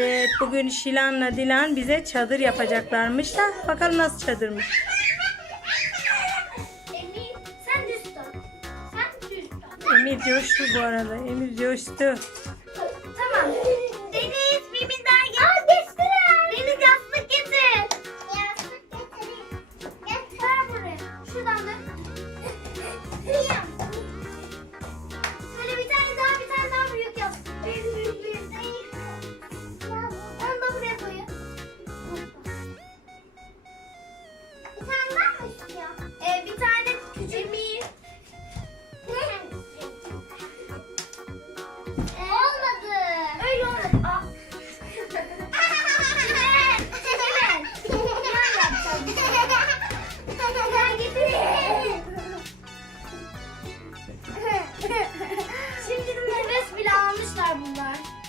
Evet bugün Şilan'la Dilan bize çadır yapacaklarmış da bakalım nasıl çadırmış. Emir sen düz tut. Sen düz tut. Emir coştu bu arada. Emir coştu. Tamam. Şimdi nefes bile almışlar bunlar.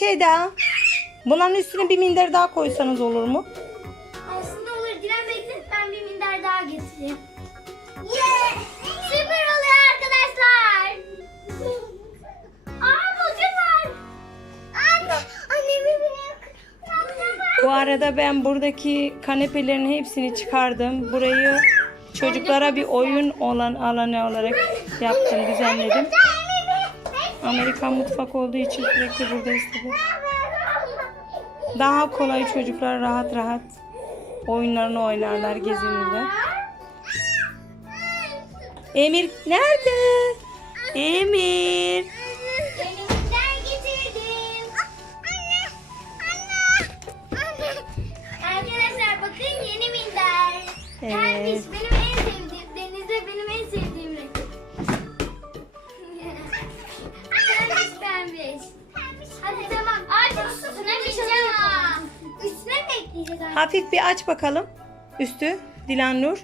Şey daha. Bunların üstüne bir minder daha koysanız olur mu? Aslında olur. Diren bekle. Ben bir minder daha getireyim. Yeah! Süper oluyor arkadaşlar. Aa bozuk var. Anne. Annemin Bu arada ben buradaki kanepelerin hepsini çıkardım. Burayı çocuklara bir oyun olan alanı olarak yaptım, düzenledim. Amerikan mutfak olduğu için sürekli burada istedim. Daha kolay çocuklar rahat rahat oyunlarını oynarlar, gezinirler. Emir nerede? Emir. Elimden Hafif bir aç bakalım. Üstü Dilan Nur.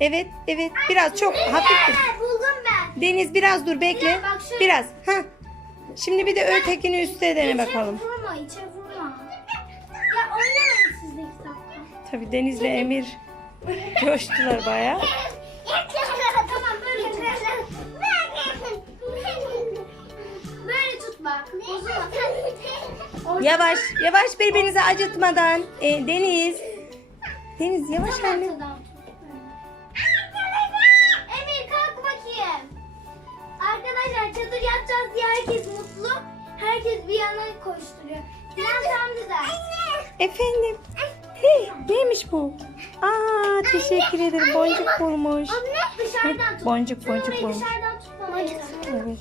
Evet, evet. Biraz çok hafif. buldum ben. Deniz biraz dur bekle. Bak şöyle. Biraz. Ha. Şimdi bir de ötekini üste dene bakalım. İçe vurma, içe vurma. Ya oynamayın siz de kitapta. Tabii Deniz'le Emir coştular bayağı. Yavaş, yavaş birbirinizi acıtmadan. E, Deniz. Deniz yavaş Tam anne. ortadan. Emir kalk bakayım. Arkadaşlar çadır yapacağız diye herkes mutlu. Herkes bir yana koşturuyor. Dilan tam güzel. Efendim. Hey, neymiş bu? Aa, teşekkür ederim. Boncuk bulmuş. Dışarıdan tut. Boncuk, boncuk orayı bulmuş. dışarıdan tutmalıyız. Evet.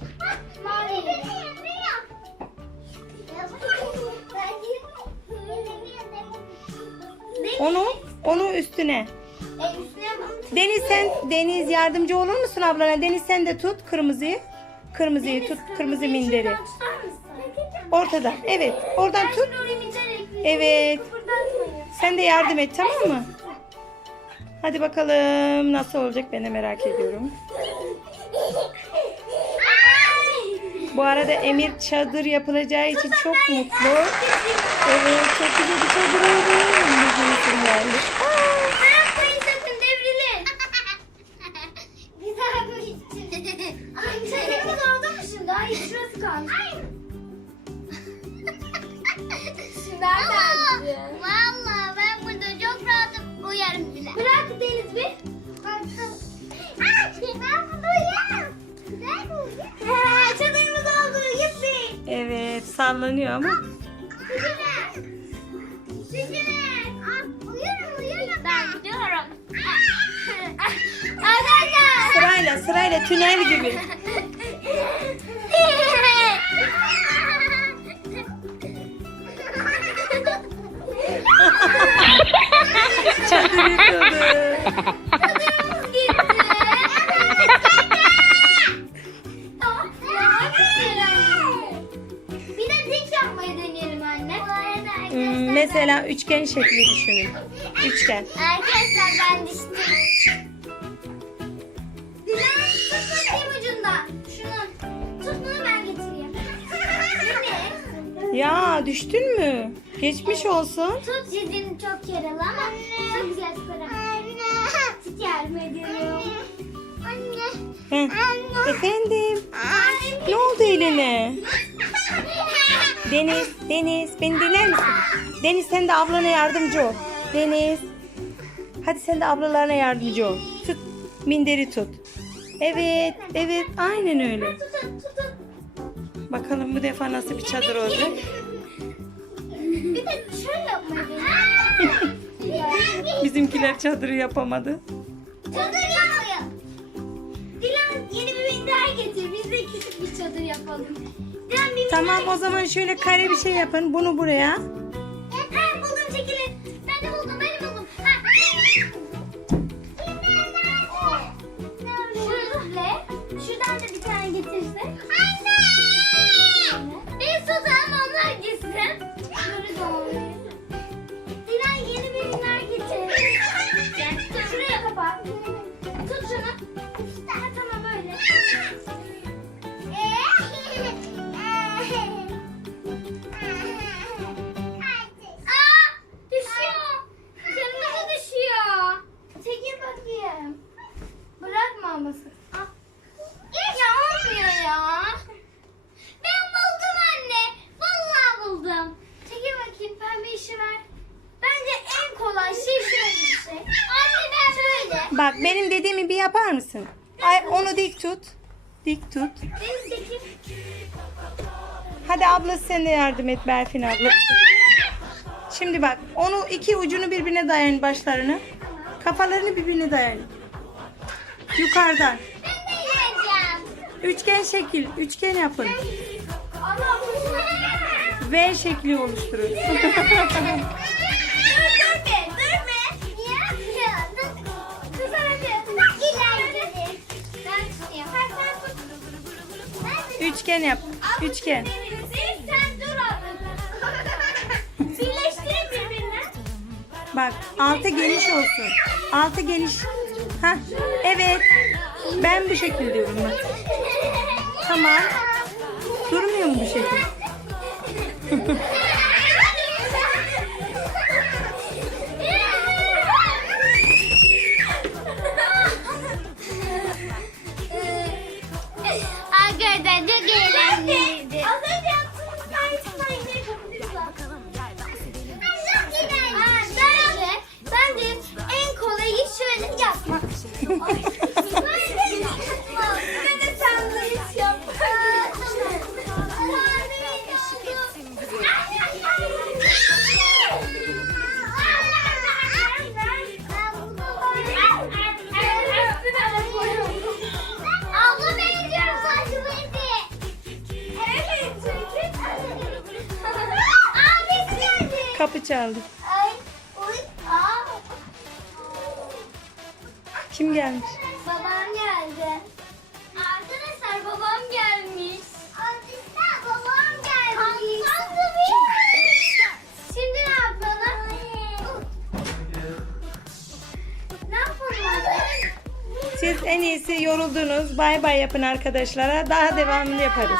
Onu, onu üstüne. E, üstüne. Deniz sen, Deniz yardımcı olur musun ablana? Deniz sen de tut kırmızıyı. Kırmızıyı tut, kırmızı minderi. Tutar mısın? Ortada. Evet, oradan tut. Evet. Sen de yardım et tamam mı? Hadi bakalım nasıl olacak ben de merak ediyorum. Bu arada Emir çadır yapılacağı için çok mutlu. Evet çok güzel bir çadır oldu. İçin geldi. Sallanıyor ama. Ben gidiyorum. Arkadaşlar. Sırayla sırayla tünel gibi. Üçgen şekli düşünün. Üçgen. Arkadaşlar ben düştüm. Dilan tut bakayım ucundan. Şunu. Tut bunu ben getireyim. Deniz. Ya düştün mü? Geçmiş olsun. Tut cildin çok yaralı ama çok güzel spora. Tut yardım ediyorum. Anne. Heh. Efendim. Ne oldu eline? Deniz, Deniz beni dinler misin? Deniz sen de ablana yardımcı ol. Deniz. Hadi sen de ablalarına yardımcı ol. Tut, minderi tut. Evet, evet aynen öyle. Bakalım bu defa nasıl bir çadır olacak. Bir de şöyle yapmayı deneyelim. Bizimkiler çadırı yapamadı. Çadır yapmıyor. Dilan yeni bir minder getir. Biz de küçük bir çadır yapalım. Dilan bir Tamam o zaman şöyle kare bir şey yapın. Bunu buraya. Benim dediğimi bir yapar mısın? Ay onu dik tut. Dik tut. Hadi abla sen de yardım et Berfin abla. Şimdi bak onu iki ucunu birbirine dayayın başlarını. Kafalarını birbirine dayayın. Yukarıdan. Üçgen şekil. Üçgen yapın. V şekli oluşturun. Üçgen yap. Üçgen. Sen, dur abi. Birleştirin birbirine. Bak altı geniş olsun. Altı geniş. Ha evet. Ben bu şekil diyorum bak. Tamam. Durmuyor mu bu şekil? Kapı çaldı. Kim gelmiş? Babam geldi. Arkadaşlar babam gelmiş. Arkadaşlar babam gelmiş. Şimdi ne yapalım? Ne yapalım? Siz en iyisi yoruldunuz. Bay bay yapın arkadaşlara. Daha devamını yaparız.